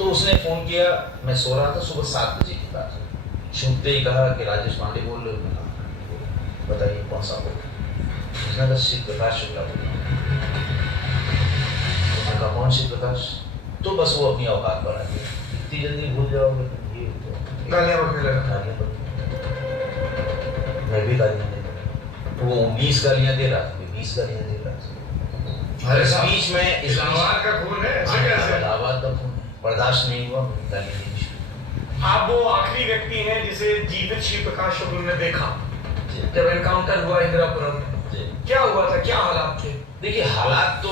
तो उसने फोन किया, मैं सो रहा था, सुबह 7 बजे की बात है। छूटते ही कहा कि राजेश पांडे बोल रहे हो? बताइए कौन सा बोल? उसने कहा शिव प्रकाश शुक्ला बोल रहा हूँ। उसने कहा कौन शिव प्रकाश? तो बस वो अपनी औकात बढ़ा दी, इतनी जल्दी भूल जाओगे? ये तो गालियाँ बकने लगा। मैं भी गालियाँ दे रहा, वो 19 गालियाँ दे रहा था, मैं 20 गालियाँ दे रहा था। अरे इस बीच में इस्लामाबाद का खून है, ऐसे कैसे? इस्लामाबाद का खून है, बर्दाश्त नहीं हुआ, गाली देनी शुरू। आप वो आखिरी व्यक्ति हैं जिसे जीवित शिव प्रकाश शुक्ल ने देखा जब एनकाउंटर हुआ इंदिरापुरम में। क्या हुआ था, क्या हालात थे? देखिए हालात तो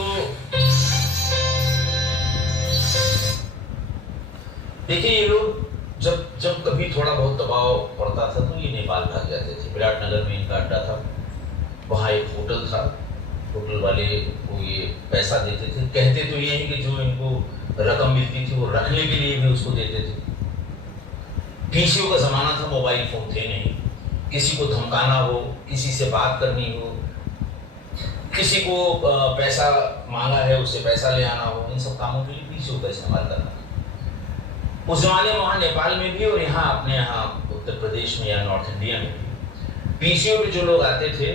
देखिए, ये लोग जब कभी थोड़ा बहुत दबाव पड़ता था तो ये नेपाल भाग जाते थे। विराटनगर में इनका अड्डा था, वहाँ एक होटल था, होटल वाले को ये पैसा देते थे। कहते तो ये है कि जो इनको रकम मिलती थी वो रखने के लिए भी उसको देते थे। पीसीओ का ज़माना था, मोबाइल फ़ोन थे नहीं, किसी को धमकाना हो, किसी से बात करनी हो, किसी को पैसा मांगा है उससे पैसा ले आना हो, इन सब कामों के लिए पीसीओ का इस्तेमाल करना। उस जमाने में वहाँ नेपाल में भी और यहाँ अपने यहाँ उत्तर प्रदेश में या नॉर्थ इंडिया में भी पीसीओ पे जो लोग आते थे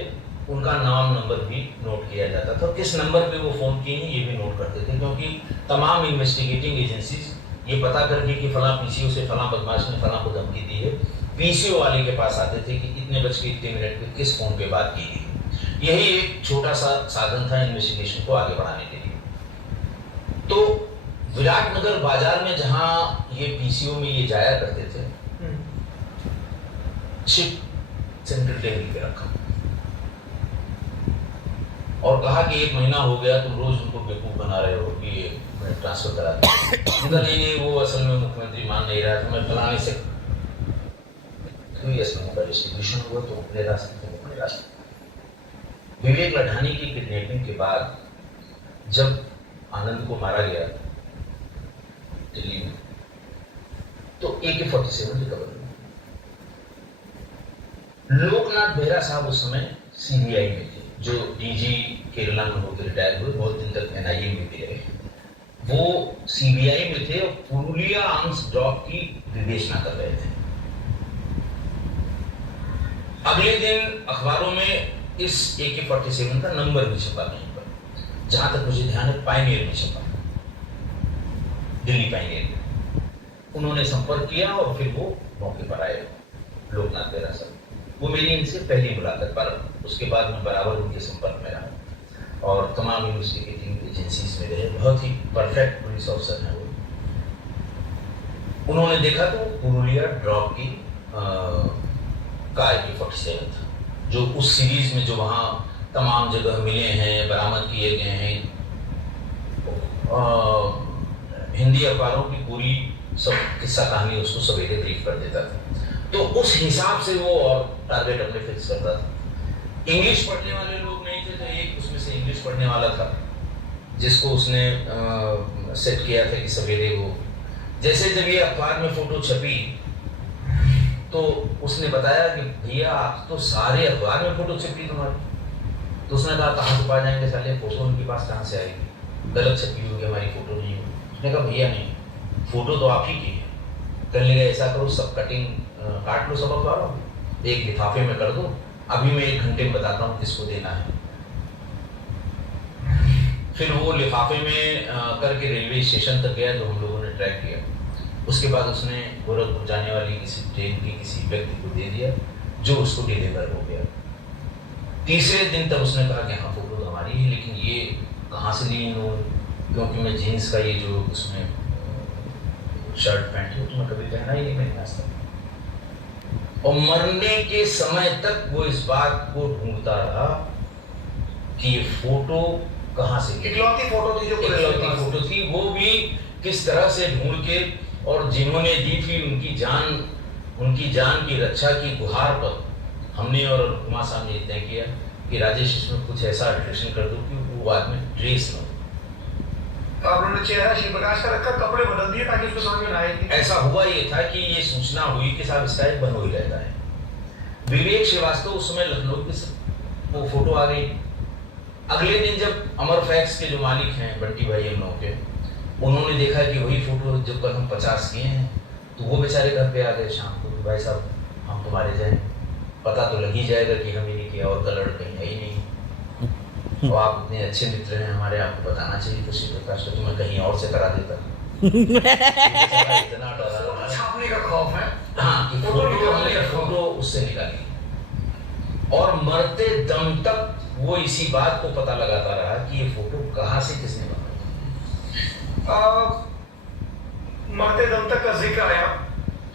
उनका नाम नंबर भी नोट किया जाता था, किस नंबर पे वो फ़ोन किए हैं ये भी नोट करते थे, क्योंकि तमाम इन्वेस्टिगेटिंग एजेंसीज ये पता करके कि फला पीसीओ से फला बदमाश ने फला को धमकी दी है, पीसीओ वाले के पास आते थे कि इतने बज के इतने मिनट पे किस फ़ोन पे बात की गई। यही एक छोटा सा साधन था इन्वेस्टिगेशन को आगे बढ़ाने के लिए। तो विराटनगर बाजार में जहां ये पीसीओ में ये जाया करते थे, शिप सेंट्रल टेबल पे रखा और कहा कि 1 महीना हो गया तुम रोज उनको बेवकूफ बना रहे हो कि ये ट्रांसफर करा दो। नहीं, वो असल में मुख्यमंत्री मान नहीं रहा था, मैं फलाने से का डिस्ट्रीब्यूशन हुआ तो अपने रास्ते। विवेक लठानी की किडनैपिंग के बाद जब आनंद को मारा गया दिल्ली में, तो AK-47 रिकवर हुआ। लोकनाथ बेहरा साहब उस समय सीबीआई में थे, जो डीजी केरला में होकर रिटायर हुए, बहुत दिन तक NIA में भी रहे। वो सीबीआई में थे और पुरुलिया आर्म्स ड्रॉप की विवेचना कर रहे थे। अगले दिन अखबारों में इस AK-47 का नंबर भी छपा नहीं पर, जहां तक मुझे ध्यान है पायनियर में छपा, दिल्ली पायनियर में। उन्होंने संपर्क किया और फिर वो मौके पर आए लोकनाथ बेहरा साहब। वो मेरी इनसे पहली मुलाकात, पर उसके बाद मैं बराबर उनके संपर्क में रहा और तमाम इन्वेस्टिगेटिंग एजेंसीज में रहे। बहुत ही परफेक्ट पुलिस ऑफिसर हैं वो। उन्होंने देखा तो पुरुलिया ड्रॉप की का AK-47 था, जो उस सीरीज में जो वहाँ तमाम जगह मिले हैं, बरामद किए गए हैं। हिंदी अखबारों की पूरी सब किस्सा कहानी उसको सवेरे ब्रीफ कर देता था, तो उस हिसाब से वो और टारगेट अपने फिक्स करता था। इंग्लिश पढ़ने वाले लोग नहीं थे, तो एक उसमें से इंग्लिश पढ़ने वाला था जिसको उसने सेट किया था कि सवेरे वो, जैसे जब ये अखबार में फोटो छपी तो उसने बताया कि भैया आप तो सारे अखबार में फोटो छपी तुम्हारी। तो उसने कहा कहाँ छुपा जाएंगे साले, फोटो उनके पास कहाँ से आएगी, गलत छपी होगी, हमारी फोटो नहीं होगी। उसने कहा भैया नहीं, फोटो तो आप ही की है। कहने लगा ऐसा करो, सब कटिंग काट लो सब अखबारों, एक लिफाफे में कर दो, अभी मैं 1 घंटे में बताता हूँ किसको देना है। फिर वो लिफाफे में करके रेलवे स्टेशन तक गया जो हम लोगों ने ट्रैक किया। उसके बाद उसने गोरखपुर जाने वाली किसी ट्रेन की किसी व्यक्ति को दे दिया, जो उसको डिलीवर हो गया। तीसरे दिन तक उसने कहा कि हाँ फोटो तो हमारी है, लेकिन ये कहाँ से ली इन लोगों, क्योंकि मैं जीन्स का ये जो उसमें शर्ट पैंट है तो मैं कभी पहना ही नहीं मैंने आज तक। और मरने के समय तक वो इस बात को ढूंढता रहा कि ये फोटो कहाँ से, इकलौती फोटो थी जो इकलौती फोटो थी, वो भी किस तरह से ढूंढ के, और जिन्होंने दी थी उनकी जान की रक्षा की गुहार पर हमने और कुमार साहब ने तय किया कि राजेश इसमें कुछ ऐसा अल्ट्रेशन कर दो कि वो बाद में ट्रेस न हो। तो आप लोगों ने चेहरा शिव प्रकाश का रखा, कपड़े बदल दिए ताकि उसको समझ में ना आए। ऐसा हुआ ये था कि ये सूचना हुई कि साहब इसका एक बनोई रहता है। विवेक श्रीवास्तव उस समय लखनऊ की वो फोटो आ गई। अगले दिन जब अमर फैक्स के जो मालिक हैं बंटी भाई हम लोगों के, उन्होंने देखा कि वही फोटो जब कल हम 50 किए हैं, तो वो बेचारे घर पे आ गए शाम को, भाई साहब हम तुम्हारे जाएं, पता तो लग ही जाएगा कि हम ही नहीं किया और कलर कहीं है ही नहीं, तो आप इतने अच्छे मित्र हैं हमारे, आपको बताना चाहिए तो श्री प्रकाश को, मैं कहीं और से करा देता। इतना डरा छापने का खौफ है। हाँ, कि फोटो उससे निकाली, और मरते दम तक वो इसी बात को पता लगाता रहा कि ये फोटो कहाँ से किसने बनाई। मरते दम तक का जिक्र आया,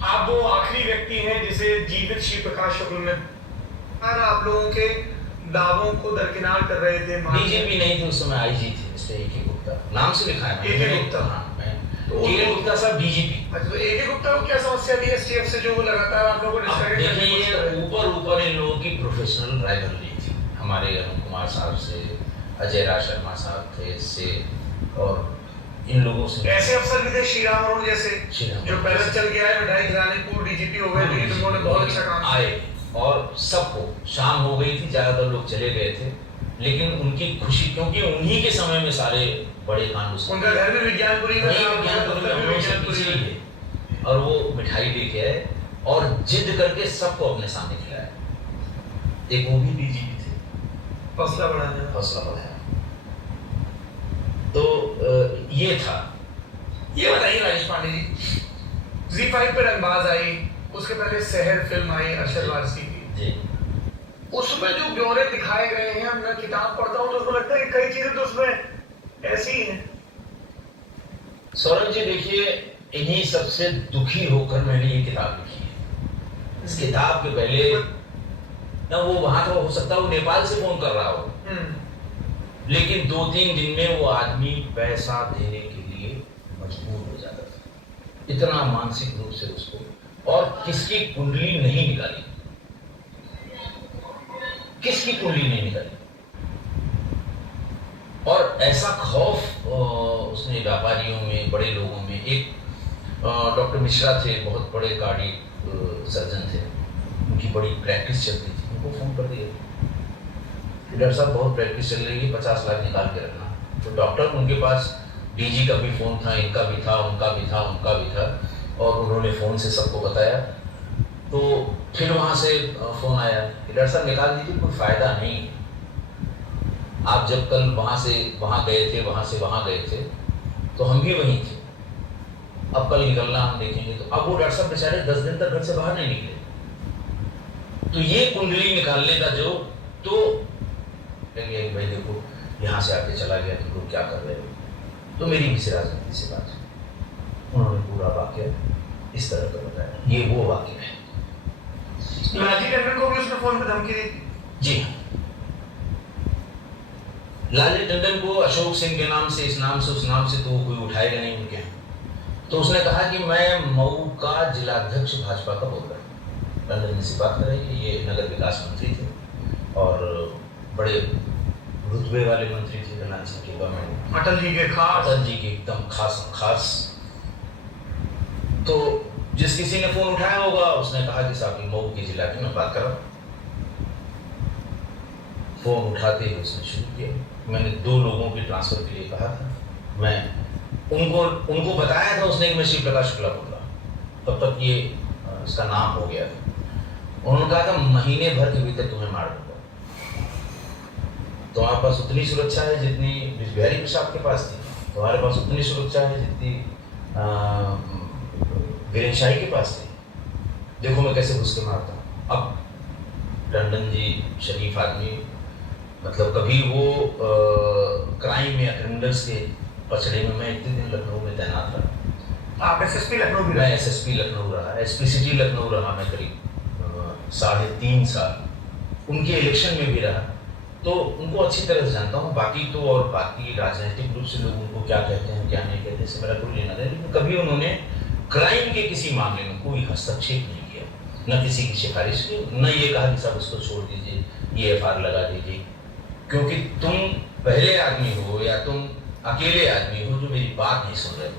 आप वो आखिरी व्यक्ति हैं जिसे जीवित श्री प्रकाश शुक्ल ने आप लोगों के दावों को दरकिनार कर रहे थे। डीजीपी नहीं थे उस समय, आईजी थे मिस्टर ए.के. गुप्ता, नाम से लिखा है ए.के. गुप्ता। हाँ, ए.के. गुप्ता साहब डीजीपी। अच्छा, तो ए.के. गुप्ता को क्या समस्या थी एसटीएफ से जो वो लगातार आप लोगों ने देखिए ऊपर इन लोगों की प्रोफेशनल राइवलरी थी, हमारे अरुण कुमार साहब से, अजय राज शर्मा साहब थे इससे, और इन लोगों से ऐसे अफसर भी थे श्रीराम अरुण जैसे, जो पहले चल गया है मिठाई खिलाने को डीजीपी हो गए, लेकिन उन्होंने बहुत अच्छा काम आए, और सबको शाम हो गई थी, ज्यादातर लोग चले गए थे, लेकिन उनकी खुशी, क्योंकि उन्हीं के समय में सारे बड़े कांड, उनका घर में विज्ञानपुरी में है, और वो मिठाई लेके आए और जिद करके सबको अपने सामने खिलाया। एक वो भी डीजीपी थे, हौसला बढ़ाया। तो ये था। ये बताइए राजेश पांडे जी, Z5 पे रंगबाज आई, उसके पहले शहर फिल्म आई अरशद वारसी की, उसमें जो ब्यौरे दिखाए गए हैं, मैं किताब पढ़ता हूँ तो उसको लगता है कि कई चीजें तो उसमें ऐसी ही हैं। सौरभ जी देखिए, इन्हीं सबसे दुखी होकर मैंने ये किताब लिखी है। इस किताब के पहले ना वो वहां तो हो सकता है वो नेपाल से फोन कर रहा हो, लेकिन 2-3 दिन में वो आदमी पैसा देने के लिए मजबूर हो जाता था, इतना मानसिक रूप से उसको, और किसकी कुंडली नहीं निकाली, किसकी कुंडली नहीं निकाली, और ऐसा खौफ उसने व्यापारियों में, बड़े लोगों में। एक डॉक्टर मिश्रा थे, बहुत बड़े कार्डियक सर्जन थे, उनकी बड़ी प्रैक्टिस चलती थी, उनको फोन कर दिया, डॉक्टर साहब बहुत प्रैक्टिस चल रही है, 50 लाख निकाल के रखना। तो डॉक्टर, उनके पास डीजी का भी फोन था, इनका भी था, उनका भी था, और उन्होंने फोन से सबको बताया। तो फिर वहां से फोन आया कि डॉक्टर साहब निकाल दीजिए, कोई फायदा नहीं, आप जब कल वहां से वहां गए थे, वहां से वहां गए थे, तो हम भी वहीं थे, अब कल निकलना हम देखेंगे। तो अब वो डॉक्टर साहब बेचारे 10 दिन तक घर से बाहर नहीं निकले। तो ये कुंडली निकालने का जो, तो भाई देखो यहाँ से आके चला गया, तुम लोग क्या कर रहे हो, तो मेरी किसी राजनीति से बात, उन्होंने पूरा वाक्य इस तरह का बताया, ये वो वाक्य है। लालजी टंडन को भी उसने फोन पे धमकी दी थी? जी हाँ, लालजी टंडन को अशोक सिंह के नाम से, इस नाम से, उस नाम से, तो कोई उठाएगा नहीं उनके। तो उसने कहा कि मैं मऊ का जिलाध्यक्ष भाजपा का बोल रहा हूँ। टंडन से बात करेंगे, ये नगर विकास मंत्री थे और बड़े रुतबे वाले मंत्री थे कल्याण सिंह के गवर्नमेंट, अटल जी के एकदम खास। तो जिस किसी ने फोन उठाया होगा उसने कहा कि साहब मऊ के जिला की मैं बात कर रहा हूँ। फोन उठाते ही उसने शुरू किया, मैंने 2 लोगों की ट्रांसफर के लिए कहा था, मैं उनको बताया था उसने कि मैं श्री प्रकाश शुक्ला बोल रहा, तब तक ये इसका नाम हो गया था। उन्होंने कहा था महीने भर के भीतर तुम्हें मार दूंगा, तुम्हारे पास उतनी सुरक्षा है जितनी बिहारी प्रसाद के पास थी, तुम्हारे पास उतनी सुरक्षा है जितनी वीरेन शाही के पास थी, देखो मैं कैसे घुस के मारता हूँ। अब टंडन जी शरीफ आदमी, मतलब कभी वो क्राइम या क्रिमिनल्स के पचड़े में, मैं इतने दिन लखनऊ में तैनात रहा। आप एसएसपी लखनऊ भी? मैं एसएसपी लखनऊ रहा, एसपी सिटी लखनऊ रहा मैं करीब 3.5 साल, उनके इलेक्शन में भी रहा, तो उनको अच्छी तरह से जानता हूँ। बाकी तो और बाकी राजनीतिक रूप से लोग उनको क्या कहते हैं क्या नहीं कहते इससे मेरा कोई लेना देना, लेकिन कभी उन्होंने क्राइम के किसी मामले में कोई हस्तक्षेप नहीं किया, न किसी की सिफारिश की, न ये कहा कि सब उसको छोड़ दीजिए, ये एफआईआर लगा दीजिए, क्योंकि तुम पहले आदमी हो या तुम अकेले आदमी हो जो मेरी बात नहीं सुन रहे हो।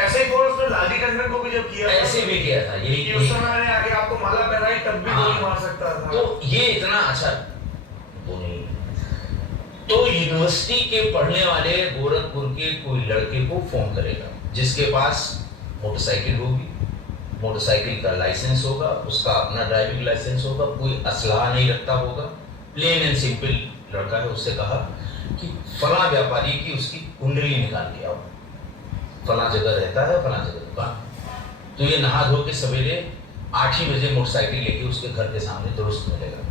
ऐसे ही उसने लालजी टंडन को भी जब किया, ऐसे भी किया था, यही उस समय आगे आपको माला पहनाई तब भी गोली मार सकता था। तो ये इतना अच्छा वो नहीं। तो यूनिवर्सिटी के पढ़ने वाले गोरखपुर के कोई लड़के को फोन करेगा जिसके पास मोटरसाइकिल होगी, मोटरसाइकिल का लाइसेंस होगा, उसका अपना ड्राइविंग लाइसेंस होगा, कोई असलहा नहीं रखता होगा, प्लेन एंड सिंपल लड़का है। उससे कहा कि फला व्यापारी की उसकी कुंडली निकाल के आओ, फला जगह रहता है, फला जगह दुकान। तो ये नहा धो के सवेरे 8 ही बजे मोटरसाइकिल लेके उसके घर के सामने दुरुस्त मिलेगा।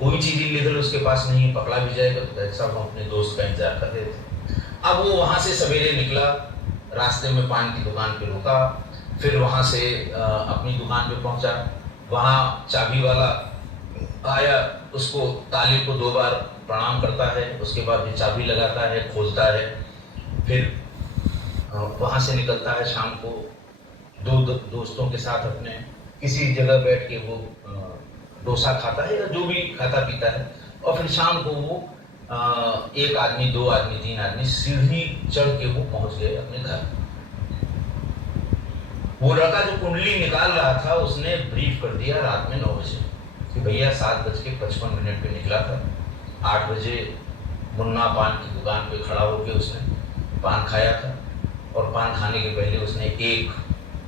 कोई चीज इलीगल उसके पास नहीं, पकड़ा भी जाएगा तो कैसा हम अपने दोस्त का इंतजार कर रहे थे। अब वो वहां से सवेरे निकला, रास्ते में पान की दुकान पे रुका, फिर वहां से अपनी दुकान पे पहुंचा। वहां चाबी वाला आया, उसको ताले को 2 बार प्रणाम करता है, उसके बाद भी चाबी लगाता है, खोलता है, फिर वहां से निकलता है। शाम को 2 दोस्तों के साथ अपने किसी जगह बैठ के वो डोसा खाता है या जो भी खाता पीता है, और फिर शाम को वो 1 आदमी, 2 आदमी, 3 आदमी सीढ़ी चढ़ के वो पहुंच गए अपने घर। वो लड़का जो कुंडली निकाल रहा था उसने ब्रीफ कर दिया रात में 9 बजे कि भैया 7:55 पे निकला था, 8 बजे मुन्ना पान की दुकान पे खड़ा होकर उसने पान खाया था, और पान खाने के पहले उसने 1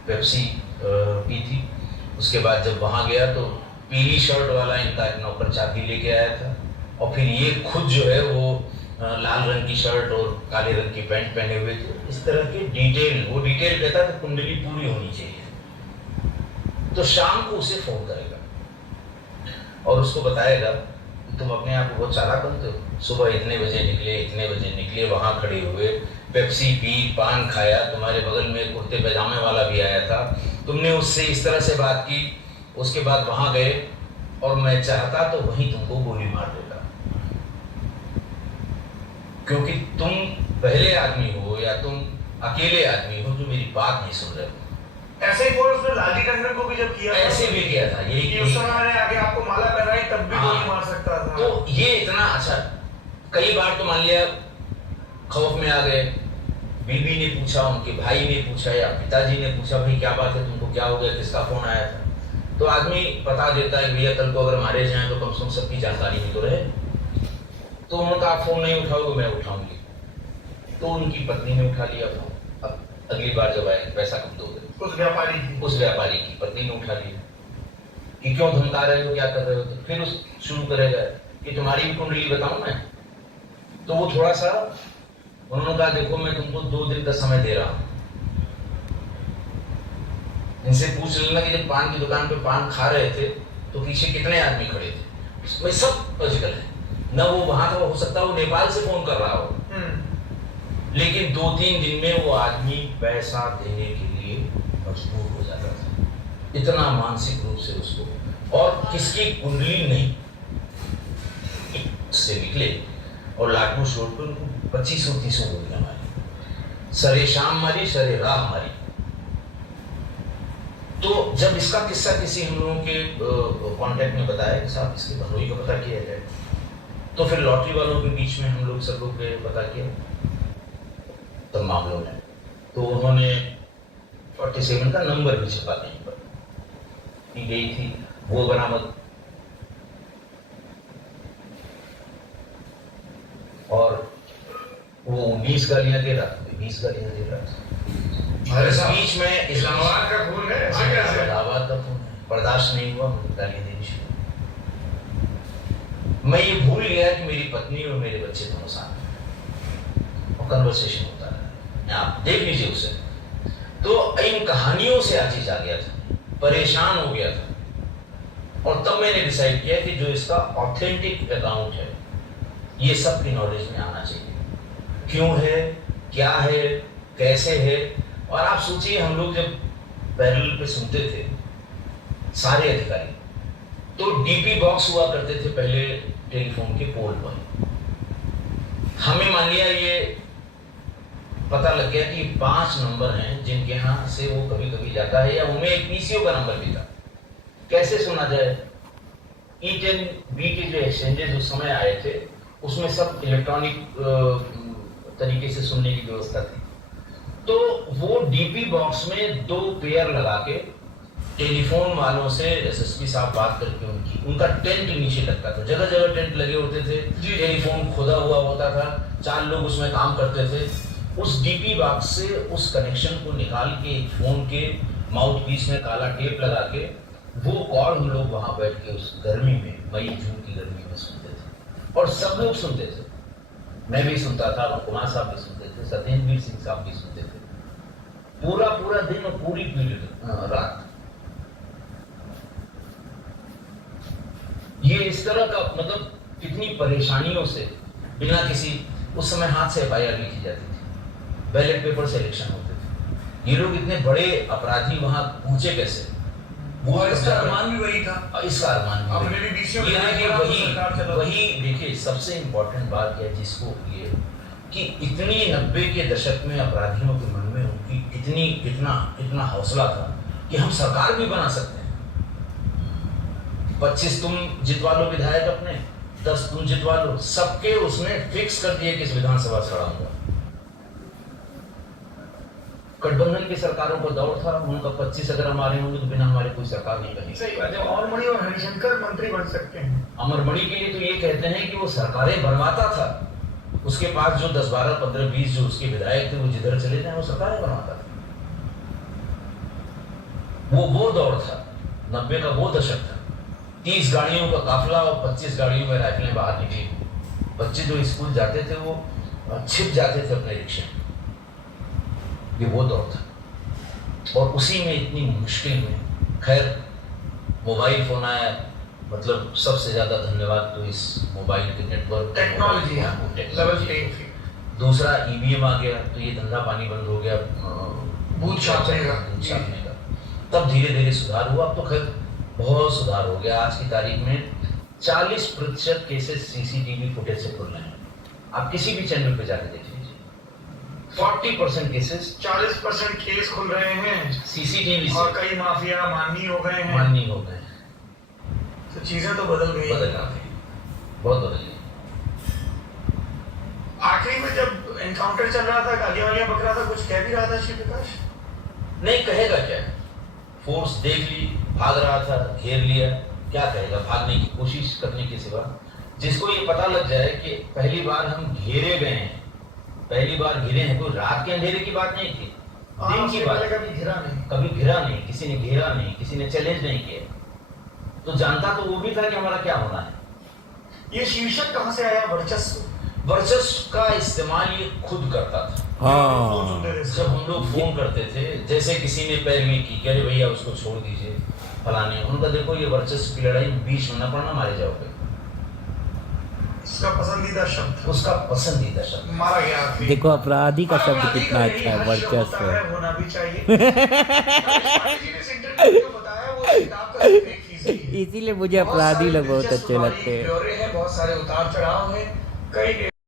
पेप्सी पी थी। उसके बाद जब वहां गया तो पीली शर्ट वाला इनका एक नौकर चाबी लेके आया था, और फिर ये खुद जो है वो लाल रंग की शर्ट और काले रंग की पैंट पहने हुए थे। इस तरह के डिटेल, वो डिटेल कहता था कुंडली पूरी होनी चाहिए। तो शाम को उसे फोन करेगा और उसको बताएगा कि तुम अपने आप को बहुत चालाक बनते हो, सुबह इतने बजे निकले, वहां खड़े हुए, पेप्सी पी, पान खाया, तुम्हारे बगल में कुर्ते पैजामे वाला भी आया था, तुमने उससे इस तरह से बात की, उसके बाद वहां गए, और मैं चाहता तो वहीं तुमको गोली मार देता, क्योंकि तुम पहले आदमी हो या तुम अकेले आदमी हो जो मेरी बात नहीं सुन रहे हो। ऐसे ही बोल उसने लालजी टंडन को भी जब किया, ऐसे भी किया था, यही कि उस समय मैंने आगे आपको माला पहनाई तब भी गोली मार सकता था। तो ये इतना अच्छा, कई बार तो मान लिया खौफ में आ गए, बीबी ने पूछा, उनके भाई ने पूछा या पिताजी ने पूछा, भाई क्या बात है, तुमको क्या हो गया, किसका फोन आया था, तो आदमी बता देता है भैया कल को अगर मारे जाएं तो कम से कम सबकी जानकारी में तो रहे। तो उन्होंने कहा फोन नहीं उठाओगे, मैं उठाऊंगी। तो उनकी पत्नी ने उठा लिया फोन। अब अगली बार जब आए पैसा कब दोगे, उस व्यापारी की पत्नी ने उठा लिया कि क्यों धमका रहे हो, क्या कर रहे हो। तो फिर उस शुरू करेगा कि तुम्हारी भी कुंडली बताऊं मैं। तो वो थोड़ा सा, उन्होंने कहा देखो मैं तुमको 2 दिन का समय दे रहा हूं, इनसे पूछ लेना कि जब पान की दुकान पे पान खा रहे थे तो पीछे कितने आदमी खड़े थे। भाई सब लॉजिकल है ना, वो वहां था, वो हो सकता है वो नेपाल से फोन कर रहा हो, लेकिन 2-3 दिन में वो आदमी पैसा देने के लिए मजबूर हो जाता था, इतना मानसिक रूप से उसको। और किसकी कुंडली नहीं से निकले, और लाटू शोर पर उनको 2500-3000 गोलियां मारी, सरे शाम मारी, सरे राह मारी। तो जब इसका किस्सा किसी हम लोगों के कांटेक्ट में बताया कि साहब इसके भनोई का पता किया जाए, तो फिर लॉटरी वालों के बीच में हम लोग सब लोग पता किया तब मामलों में, तो उन्होंने 47 का नंबर भी छपा कहीं पर की गई थी, वो बरामद, और वो 19 गालियां दे रहा था, 20 गालियां दे रहा था। इस बीच में इस्लामाबाद का खून है, इस्लामाबाद का खून है, बर्दाश्त नहीं हुआ, मुझे गालियां देनी शुरू। मैं ये भूल गया कि मेरी पत्नी और मेरे बच्चे दोनों साथ हैं, और कन्वर्सेशन होता रहा, आप देख लीजिए उसे। तो इन कहानियों से आजीज आ गया था, परेशान हो गया था, और तब मैंने डिसाइड किया कि जो इसका ऑथेंटिक अकाउंट है ये सब की नॉलेज में आना चाहिए, क्यों है, क्या है, कैसे है। और आप सोचिए हम लोग जब पैरेलल पे सुनते थे सारे अधिकारी, तो डीपी बॉक्स हुआ करते थे पहले टेलीफोन के पोल पर। हमें मान लिया ये पता लग गया कि 5 नंबर हैं जिनके यहाँ से वो कभी कभी जाता है, या उनमें एक पीसीओ का नंबर भी था। कैसे सुना जाए, E10 B के जो एक्सचेंजेस उस समय आए थे उसमें सब इलेक्ट्रॉनिक तरीके से सुनने की व्यवस्था थी। तो वो डीपी बॉक्स में 2 पेयर लगा के टेलीफोन वालों से एसएसपी साहब बात करके उनका टेंट नीचे लगता था, जगह जगह टेंट लगे होते थे, टेलीफोन खुदा हुआ होता था, 4 लोग उसमें काम करते थे। उस डीपी बॉक्स से उस कनेक्शन को निकाल के एक फोन के माउथ पीस में काला टेप लगा के वो कॉल हम लोग वहां बैठ के उस गर्मी में, मई जून की गर्मी में सुनते थे और सब लोग सुनते थे। मैं भी सुनता था, कुमार साहब भी सुनते थे, सत्येंद्र सिंह साहब भी सुनते थे, पूरा दिन और पूरी रात। ये इस तरह का मतलब कितनी परेशानियों से बिना किसी, उस समय हाथ से एफआईआर लिखी जाती थी, बैलेट पेपर से इलेक्शन होते थे। ये लोग इतने बड़े अपराधी वहां पहुंचे कैसे? वो इसका अरमान भी वही था, इसका अरमान हमने भी बीसीओ ये देखिए वही देखिए सबसे इंपॉर्टेंट बात है जिसको ये कि इतनी 90 के दशक में अपराधियों के मन में उनकी इतना हौसला था कि हम सरकार भी बना सकते हैं। 25 तुम जितवा लो विधायक अपने, 10 तुम जितवा लो, सबके उसने फिक्स कर दिए कि इस विधानसभा से लड़ाऊंगा। गठबंधन की सरकारों का दौर था, उनका 25 अगर हमारे होंगे तो बिना हमारे कोई सरकार नहीं बनी। सही बात है। और मणि और हरिशंकर मंत्री बन सकते हैं। अमरमणि के लिए तो ये कहते हैं कि वो सरकारें बनवाता था, उसके पास जो 10, 12, 15, 20 जो उसके विधायक थे वो जिधर चले जाए वो सरकारें बनवाता था। वो दौर था, 90 का वो दशक था। 30 गाड़ियों का काफिला और 25 गाड़ियों में राइफलें बाहर निकली। बच्चे जो स्कूल जाते थे वो छिप जाते थे अपने रिक्शे में। ये वो दौर था और उसी में इतनी मुश्किल में खैर मोबाइल फोन आया। मतलब सबसे ज्यादा धन्यवाद तो इस मोबाइल के नेटवर्क टेक्नोलॉजी है। दूसरा ईवीएम आ गया तो ये धंधा पानी बंद हो गया, बूथ छापने का। तब धीरे धीरे सुधार हुआ। अब तो खैर बहुत सुधार हो गया। आज की तारीख में 40% केसेस सीसीटीवी फुटेज से खुल रहे हैं। आप किसी भी चैनल पे जाके देख लीजिए, 40% केसेस, 40% केस खुल रहे हैं सीसीटीवी से। और कई माफिया माननी हो गए हैं। माननी हो गए, तो चीजें तो बदल गई, बहुत बदल गई। आखिरी में जब एनकाउंटर चल रहा था, गालियां वालियां बक रहा था, कुछ कह भी रहा था शिव प्रकाश? नहीं कहेगा क्या, फोर्स देख ली, भाग रहा था, घेर लिया, क्या कहेगा? भागने की कोशिश करने के सिवा। जिसको ये पता लग जाए कि पहली बार हम घेरे गए हैं, पहली बार घिरे हैं, कोई रात के अंधेरे की बात नहीं थी, दिन की बात। कभी घिरा नहीं, किसी ने घेरा नहीं, किसी ने चैलेंज नहीं किया, तो जानता तो वो भी था कि हमारा क्या होना है। ये शीर्षक कहां से आया? वर्चस्व का इस्तेमाल ये खुद करता था। जब हम लोग फोन करते थे, जैसे किसी ने पैरवी की, कह रहे भैया उसको छोड़ दीजिए फलाने, उनका देखो ये वर्चस्व की लड़ाई बीच में न पड़ना, मारे जाओगे। उसका पसंदीदा शब्द मारा गया। देखो अपराधी का शब्द कितना अच्छा है, वर्चस्व होना भी चाहिए। इसीलिए मुझे अपराधी लोग बहुत अच्छे लगते हैं। बहुत सारे उतार चढ़ाव है, कई